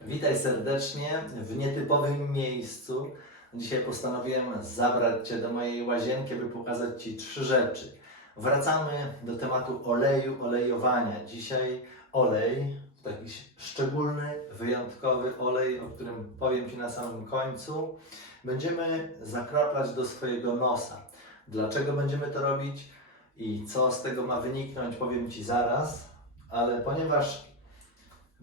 Witaj serdecznie w nietypowym miejscu. Dzisiaj postanowiłem zabrać Cię do mojej łazienki, by pokazać Ci trzy rzeczy. Wracamy do tematu oleju, olejowania. Dzisiaj olej, taki szczególny, wyjątkowy olej, o którym powiem Ci na samym końcu. Będziemy zakraplać do swojego nosa. Dlaczego będziemy to robić i co z tego ma wyniknąć, powiem Ci zaraz, ale ponieważ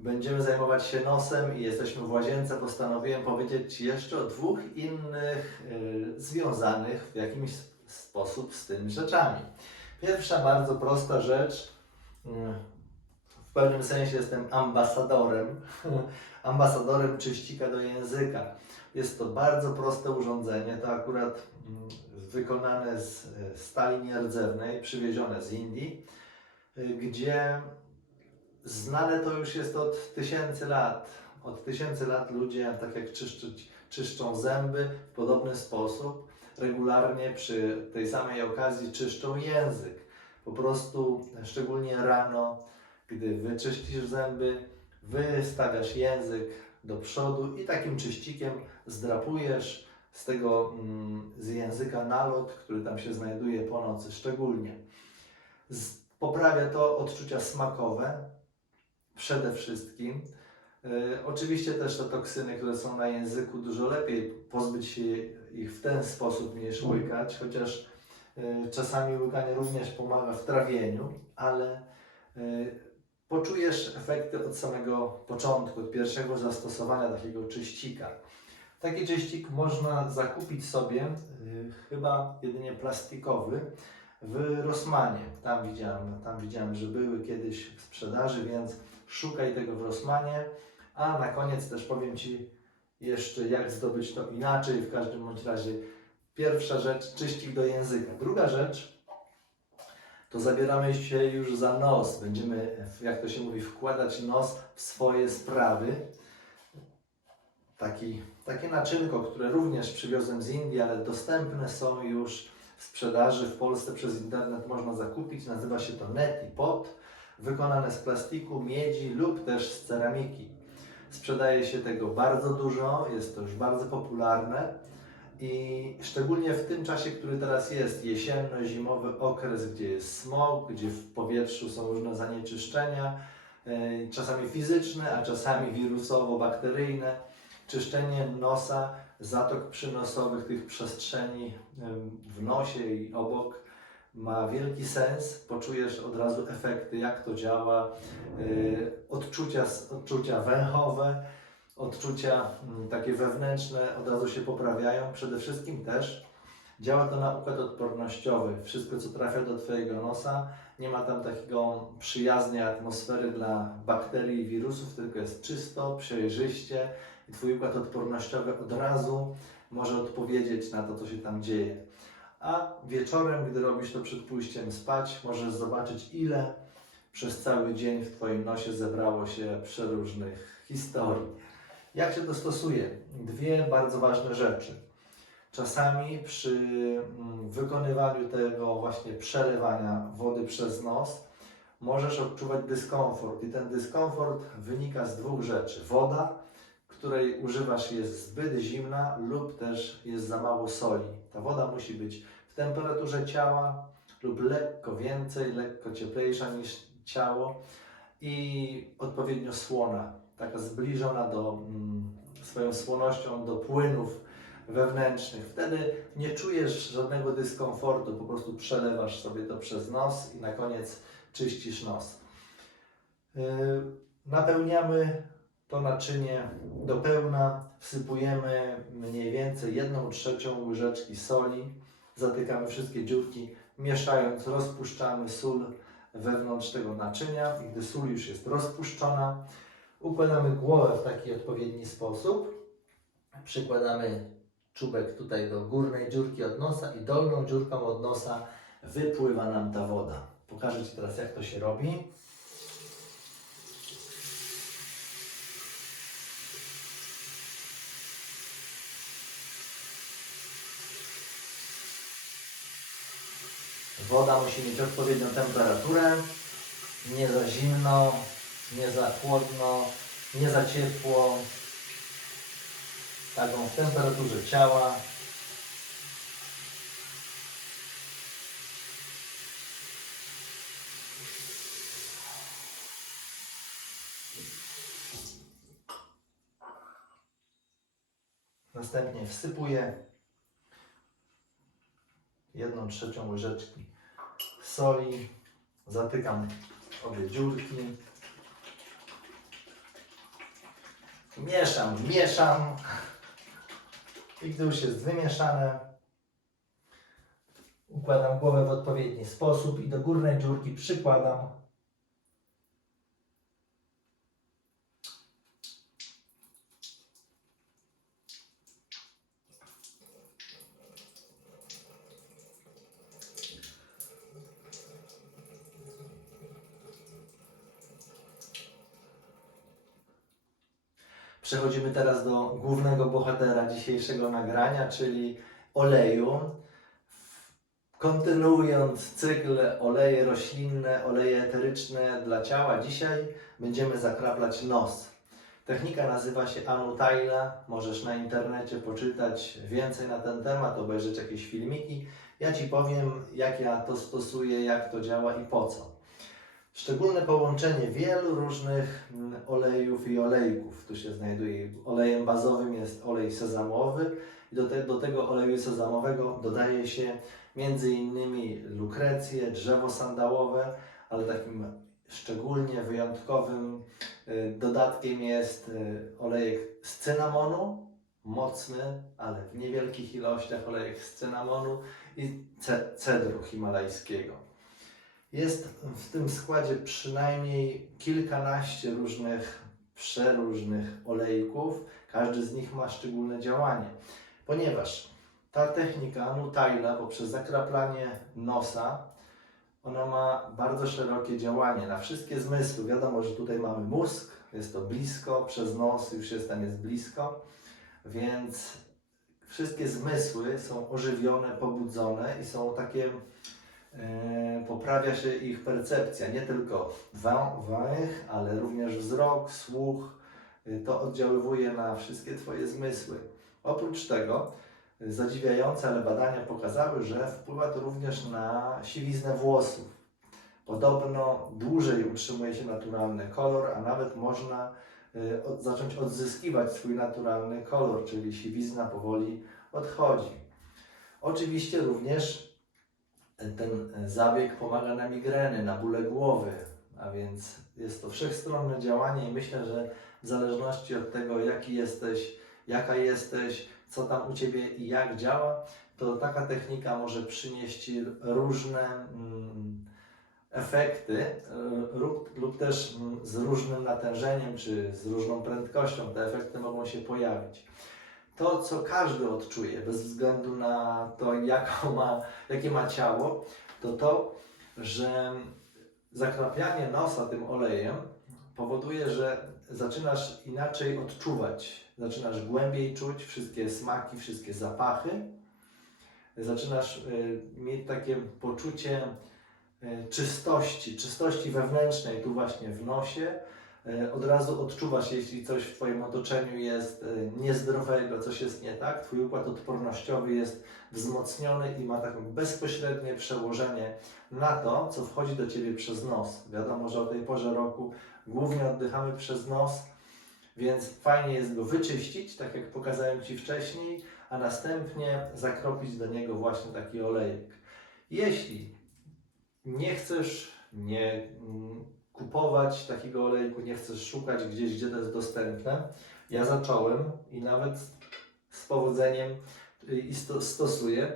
będziemy zajmować się nosem i jesteśmy w łazience, postanowiłem powiedzieć jeszcze o dwóch innych y, związanych w jakiś sposób z tymi rzeczami. Pierwsza bardzo prosta rzecz. y, W pewnym sensie jestem ambasadorem. ambasadorem czyścika do języka. Jest to bardzo proste urządzenie. To akurat mm, wykonane z y, stali nierdzewnej, przywiezione z Indii, y, gdzie Znane to już jest od tysięcy lat. Od tysięcy lat ludzie, tak jak czyszczyć, czyszczą zęby w podobny sposób, regularnie przy tej samej okazji czyszczą język. Po prostu, szczególnie rano, gdy wyczyścisz zęby, wystawiasz język do przodu i takim czyścikiem zdrapujesz z tego mm, z języka nalot, który tam się znajduje po nocy szczególnie. Poprawia to odczucia smakowe, przede wszystkim. E, oczywiście też te toksyny, które są na języku, dużo lepiej pozbyć się ich w ten sposób niż łykać, chociaż e, czasami łykanie również pomaga w trawieniu, ale e, poczujesz efekty od samego początku, od pierwszego zastosowania takiego czyścika. Taki czyścik można zakupić sobie, chyba jedynie plastikowy, w Rossmanie. Tam widziałem, tam widziałem, że były kiedyś w sprzedaży, więc szukaj tego w Rossmanie. A na koniec też powiem Ci jeszcze, jak zdobyć to inaczej. W każdym bądź razie, pierwsza rzecz, czyścik do języka. Druga rzecz, to zabieramy się już za nos. Będziemy, jak to się mówi, wkładać nos w swoje sprawy. Taki, takie naczynko, które również przywiozłem z Indii, ale dostępne są już w sprzedaży w Polsce przez internet można zakupić. Nazywa się to Neti Pot, wykonane z plastiku, miedzi lub też z ceramiki. Sprzedaje się tego bardzo dużo, jest to już bardzo popularne i szczególnie w tym czasie, który teraz jest, jesienno-zimowy okres, gdzie jest smog, gdzie w powietrzu są różne zanieczyszczenia, e, czasami fizyczne, a czasami wirusowo-bakteryjne. Czyszczenie nosa zatok przynosowych, tych przestrzeni w nosie i obok ma wielki sens. Poczujesz od razu efekty, jak to działa, y, odczucia, odczucia węchowe, odczucia mm, takie wewnętrzne od razu się poprawiają. Przede wszystkim też działa to na układ odpornościowy. Wszystko, co trafia do Twojego nosa, nie ma tam takiego przyjaznej atmosfery dla bakterii i wirusów, tylko jest czysto, przejrzyście i Twój układ odpornościowy od razu może odpowiedzieć na to, co się tam dzieje. A wieczorem, gdy robisz to przed pójściem spać, możesz zobaczyć, ile przez cały dzień w Twoim nosie zebrało się przeróżnych historii. Jak się to stosuje? Dwie bardzo ważne rzeczy. Czasami przy mm, wykonywaniu tego właśnie przelewania wody przez nos możesz odczuwać dyskomfort i ten dyskomfort wynika z dwóch rzeczy. Woda, której używasz jest zbyt zimna lub też jest za mało soli. Ta woda musi być w temperaturze ciała lub lekko więcej, lekko cieplejsza niż ciało i odpowiednio słona, taka zbliżona do mm, swoją słonością do płynów wewnętrznych. Wtedy nie czujesz żadnego dyskomfortu, po prostu przelewasz sobie to przez nos i na koniec czyścisz nos. Yy, napełniamy to naczynie do pełna, wsypujemy mniej więcej 1 trzecią łyżeczki soli, zatykamy wszystkie dziurki, mieszając rozpuszczamy sól wewnątrz tego naczynia i gdy sól już jest rozpuszczona, układamy głowę w taki odpowiedni sposób, przykładamy czubek tutaj do górnej dziurki od nosa i dolną dziurką od nosa wypływa nam ta woda. Pokażę Ci teraz jak to się robi. Woda musi mieć odpowiednią temperaturę, nie za zimno, nie za chłodno, nie za ciepło, taką w temperaturze ciała. Następnie wsypuję jedną trzecią łyżeczki soli, zatykam obie dziurki, mieszam, mieszam. I gdy już jest wymieszane, układam głowę w odpowiedni sposób i do górnej dziurki przykładam Przechodzimy teraz do głównego bohatera dzisiejszego nagrania, czyli oleju. Kontynuując cykl oleje roślinne, oleje eteryczne dla ciała, dzisiaj będziemy zakraplać nos. Technika nazywa się Anutaila. Możesz na internecie poczytać więcej na ten temat, obejrzeć jakieś filmiki. Ja Ci powiem, jak ja to stosuję, jak to działa i po co. Szczególne połączenie wielu różnych mm, olejów i olejków. Tu się znajduje. Olejem bazowym jest olej sezamowy do, te, do tego oleju sezamowego dodaje się innymi lukrecję, drzewo sandałowe, ale takim szczególnie wyjątkowym y, dodatkiem jest y, olejek z cynamonu, mocny, ale w niewielkich ilościach olejek z cynamonu i ce- cedru himalajskiego. Jest w tym składzie przynajmniej kilkanaście różnych, przeróżnych olejków. Każdy z nich ma szczególne działanie, ponieważ ta technika Nutaila poprzez zakraplanie nosa, ona ma bardzo szerokie działanie na wszystkie zmysły. Wiadomo, że tutaj mamy mózg, jest to blisko, przez nos już jest tam jest blisko, więc wszystkie zmysły są ożywione, pobudzone i są takie poprawia się ich percepcja, nie tylko wę- węch, ale również wzrok, słuch. E, To oddziaływuje na wszystkie Twoje zmysły. Oprócz tego e, zadziwiające, ale badania pokazały, że wpływa to również na siwiznę włosów. Podobno dłużej utrzymuje się naturalny kolor, a nawet można e, od, zacząć odzyskiwać swój naturalny kolor, czyli siwizna powoli odchodzi. Oczywiście również ten zabieg pomaga na migreny, na bóle głowy, a więc jest to wszechstronne działanie i myślę, że w zależności od tego, jaki jesteś, jaka jesteś, co tam u Ciebie i jak działa, to taka technika może przynieść różne mm, efekty y, lub, lub też mm, z różnym natężeniem czy z różną prędkością te efekty mogą się pojawić. To, co każdy odczuje, bez względu na to, jaką ma, jakie ma ciało, to to, że zakrapianie nosa tym olejem powoduje, że zaczynasz inaczej odczuwać, zaczynasz głębiej czuć wszystkie smaki, wszystkie zapachy, zaczynasz y, mieć takie poczucie y, czystości, czystości wewnętrznej tu właśnie w nosie. Y, Od razu odczuwasz, jeśli coś w Twoim otoczeniu jest y, niezdrowego, coś jest nie tak, Twój układ odpornościowy jest wzmocniony i ma takie bezpośrednie przełożenie na to, co wchodzi do Ciebie przez nos. Wiadomo, że o tej porze roku głównie oddychamy przez nos, więc fajnie jest go wyczyścić, tak jak pokazałem Ci wcześniej, a następnie zakropić do niego właśnie taki olejek. Jeśli nie chcesz nie kupować takiego olejku, nie chcesz szukać gdzieś, gdzie to jest dostępne, ja zacząłem i nawet z powodzeniem y, i sto, stosuję.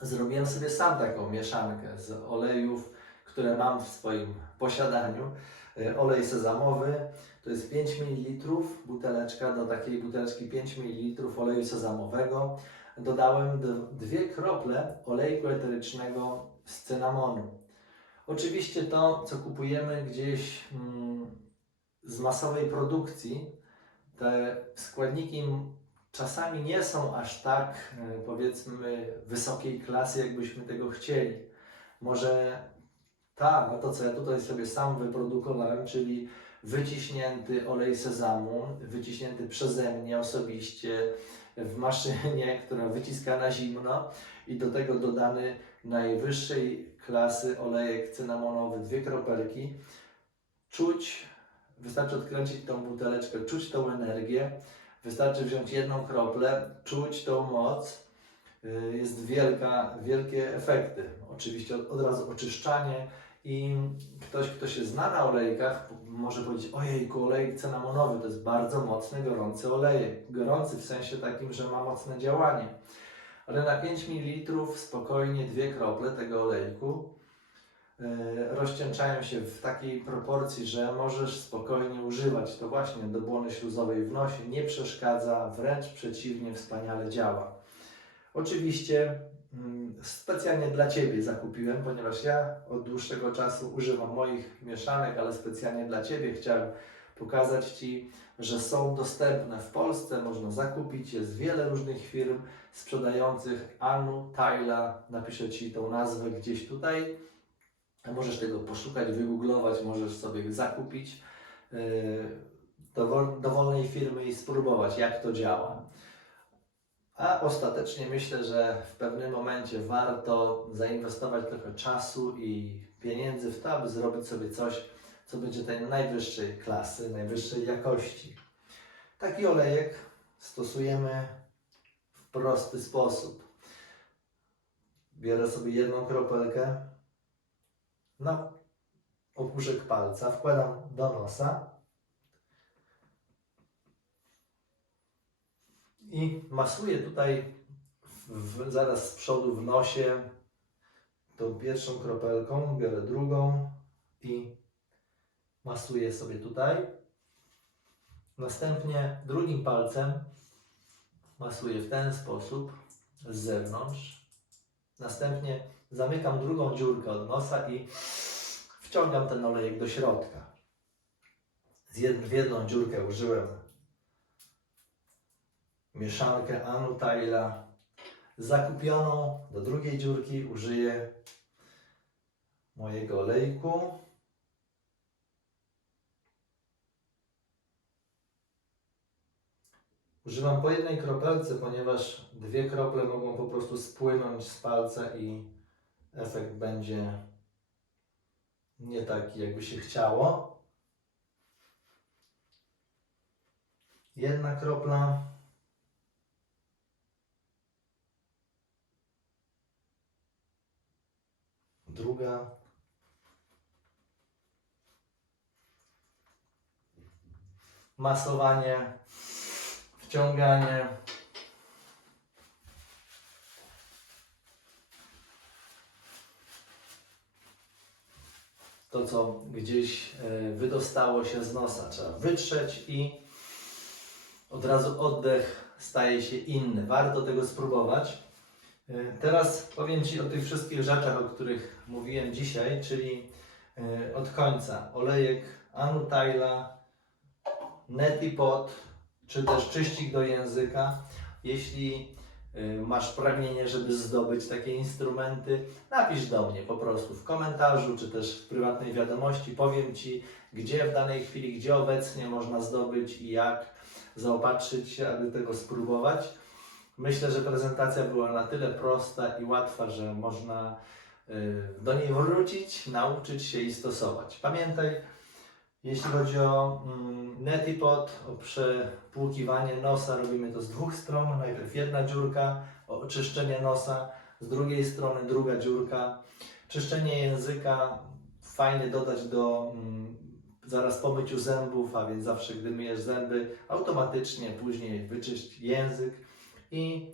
Zrobiłem sobie sam taką mieszankę z olejów, które mam w swoim posiadaniu. Y, Olej sezamowy to jest 5 ml, buteleczka, do takiej buteleczki 5 ml oleju sezamowego. Dodałem dwie krople olejku eterycznego z cynamonu. Oczywiście to, co kupujemy gdzieś mm, z masowej produkcji, te składniki czasami nie są aż tak, e, powiedzmy, wysokiej klasy, jakbyśmy tego chcieli. Może ta, no to co ja tutaj sobie sam wyprodukowałem, czyli wyciśnięty olej sezamu, wyciśnięty przeze mnie osobiście w maszynie, która wyciska na zimno i do tego dodany najwyższej klasy olejek cynamonowy, dwie kropelki. Czuć, wystarczy odkręcić tą buteleczkę, czuć tą energię, wystarczy wziąć jedną kroplę, czuć tą moc. Y, Jest wielka, wielkie efekty. Oczywiście od, od razu oczyszczanie i ktoś, kto się zna na olejkach, może powiedzieć, ojejku, olejek cynamonowy to jest bardzo mocny, gorący olejek. Gorący w sensie takim, że ma mocne działanie. Ale na 5 ml spokojnie dwie krople tego olejku yy, rozcieńczają się w takiej proporcji, że możesz spokojnie używać. To właśnie do błony śluzowej w nosie nie przeszkadza, wręcz przeciwnie, wspaniale działa. Oczywiście mm, specjalnie dla Ciebie zakupiłem, ponieważ ja od dłuższego czasu używam moich mieszanek, ale specjalnie dla Ciebie chciałem pokazać Ci, że są dostępne w Polsce, można zakupić, jest wiele różnych firm sprzedających Anu, Tyla, napiszę Ci tą nazwę gdzieś tutaj, możesz tego poszukać, wygooglować, możesz sobie zakupić dowol- dowolnej firmy i spróbować jak to działa. A ostatecznie myślę, że w pewnym momencie warto zainwestować trochę czasu i pieniędzy w to, aby zrobić sobie coś, co będzie tej najwyższej klasy, najwyższej jakości. Taki olejek stosujemy w prosty sposób. Biorę sobie jedną kropelkę na opuszek palca, wkładam do nosa i masuję tutaj w, zaraz z przodu w nosie tą pierwszą kropelką, biorę drugą i masuję sobie tutaj. Następnie drugim palcem masuję w ten sposób z zewnątrz. Następnie zamykam drugą dziurkę od nosa i wciągam ten olejek do środka. Z jed, w jedną dziurkę użyłem mieszankę Anu Tyla zakupioną. Do drugiej dziurki użyję mojego olejku. Używam po jednej kropelce, ponieważ dwie krople mogą po prostu spłynąć z palca i efekt będzie nie taki, jakby się chciało. Jedna kropla. Druga. Masowanie, wciąganie. To, co gdzieś e, wydostało się z nosa, trzeba wytrzeć i od razu oddech staje się inny. Warto tego spróbować. E, Teraz powiem Ci o tych wszystkich rzeczach, o których mówiłem dzisiaj, czyli e, od końca. Olejek Anu Tyla, Netipot, czy też czyścik do języka. Jeśli y, masz pragnienie, żeby zdobyć takie instrumenty, napisz do mnie po prostu w komentarzu, czy też w prywatnej wiadomości. Powiem Ci, gdzie w danej chwili, gdzie obecnie można zdobyć i jak zaopatrzyć się, aby tego spróbować. Myślę, że prezentacja była na tyle prosta i łatwa, że można y, do niej wrócić, nauczyć się i stosować. Pamiętaj, jeśli chodzi o mm, netipot, o przepłukiwanie nosa, robimy to z dwóch stron. Najpierw jedna dziurka, oczyszczenie nosa, z drugiej strony druga dziurka. Czyszczenie języka fajnie dodać do mm, zaraz po myciu zębów, a więc zawsze gdy myjesz zęby, automatycznie później wyczyść język i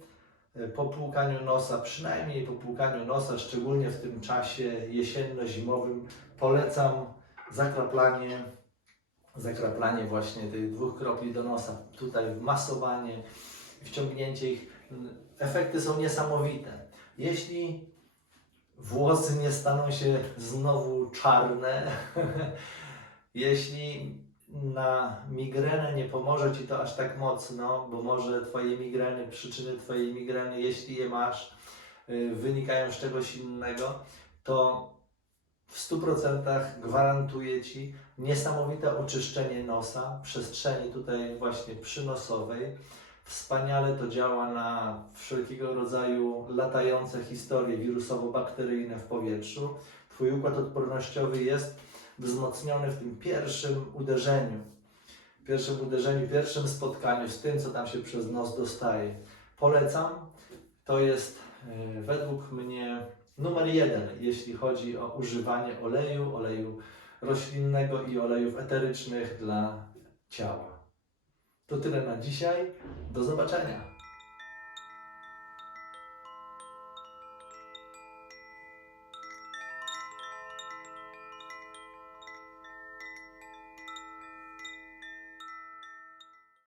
e, po płukaniu nosa, przynajmniej po płukaniu nosa, szczególnie w tym czasie jesienno-zimowym, polecam zakraplanie, zakraplanie właśnie tych dwóch kropli do nosa, tutaj masowanie, wciągnięcie ich. Efekty są niesamowite. Jeśli włosy nie staną się znowu czarne, jeśli na migrenę nie pomoże Ci to aż tak mocno, bo może Twoje migreny, przyczyny Twojej migreny, jeśli je masz, y, wynikają z czegoś innego, to w 100% gwarantuję Ci niesamowite oczyszczenie nosa, przestrzeni tutaj właśnie przynosowej. Wspaniale to działa na wszelkiego rodzaju latające historie wirusowo-bakteryjne w powietrzu. Twój układ odpornościowy jest wzmocniony w tym pierwszym uderzeniu. Pierwszym uderzeniu, pierwszym spotkaniu z tym, co tam się przez nos dostaje. Polecam. To jest e, według mnie numer jeden, jeśli chodzi o używanie oleju, oleju roślinnego i olejów eterycznych dla ciała. To tyle na dzisiaj. Do zobaczenia.